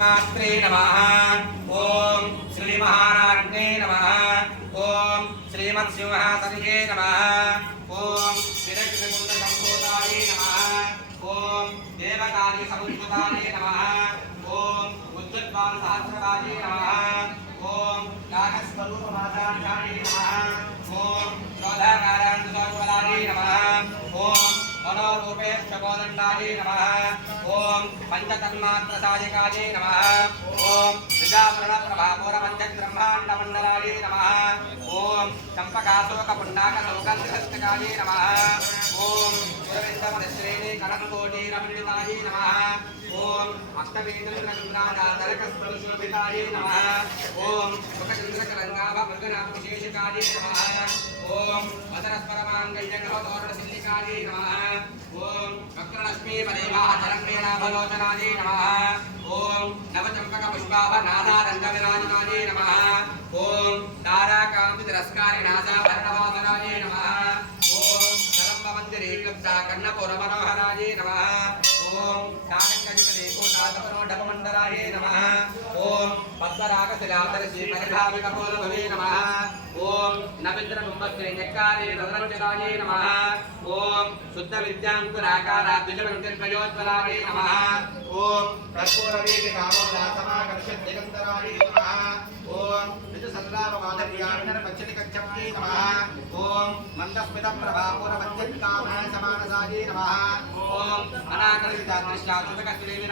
मात्रे नमः। ओम श्री महाराज्ञे नमः। ओम श्रीमत्सिंहासने नमः। ओम विरक्तकुण्डसम्भूताय नमः। ओम देवकार्यसमुद्भूताय नमः। ओम उद्युत्पालसहस्रकाय नमः। ओम नागस्वरूपमासाय नमः। ओम क्रोधाकारान्तसौज्वलाय नमः। ओम मनोरूपेक्षकोदण्डाय नमः। ओम पंचतन्मात्रसायकाय नमः। ओम निजावरणप्रभापूरपञ्चब्रह्माण्डमण्डलाय नमः। ओम चम्पकाशोकपुण्डाकशोकगृहस्थकाय नमः। ओम सुरविन्दमनिश्रेणी कनककोटीरमण्डिताय नमः। ओम अष्टवेदन्द्रगङ्गाधरकस्परुशोभिताय नमः। ओम मुखचन्द्रकलङ्गाभमृगनाथविशेषकाय नमः। ओम वदनस्परमाङ्गल्यग्रहतोरणसिद्धिकाय नमः। ओम वक्रलक्ष्मी पदेवाचरण्येनाभलोचनाय नमः। ओम नवचम्पकपुष्पाभनादारङ्गविराजिताय नमः। ओम ताराकान्तिरस्कारिणासाभरणवासनाय नमः। ओम कदम्बमन्दिरेक्लुप्ता कर्णपुरमनोहराय नमः। ओम तारकयुगदेकोटातपनोडपमण्डलाय नमः। ओम पद्मरागशिलाधरश्रीपरिभाविकपोलभवे नमः। ओम नविन्द्रकुम्भश्रीञ्जकारे रत्नञ्जनाय नमः। ओम शुद्धविद्याङ्कुराकाराद्विजमन्त्रद्वयोज्वलाय नमः। ओम कर्पूरवीर्यकामोदासमाकर्षद्दिगन्तराय नमः। ओम ऋतुसल्लापमाधव्यामिनरपच्छतिकच्छप्ते नमः। ओम मन्दस्मितप्रभापूरवज्जत्कामः समानसाय नमः। ओम अनाकर्षितादृश्यात्मकस्त्रीविना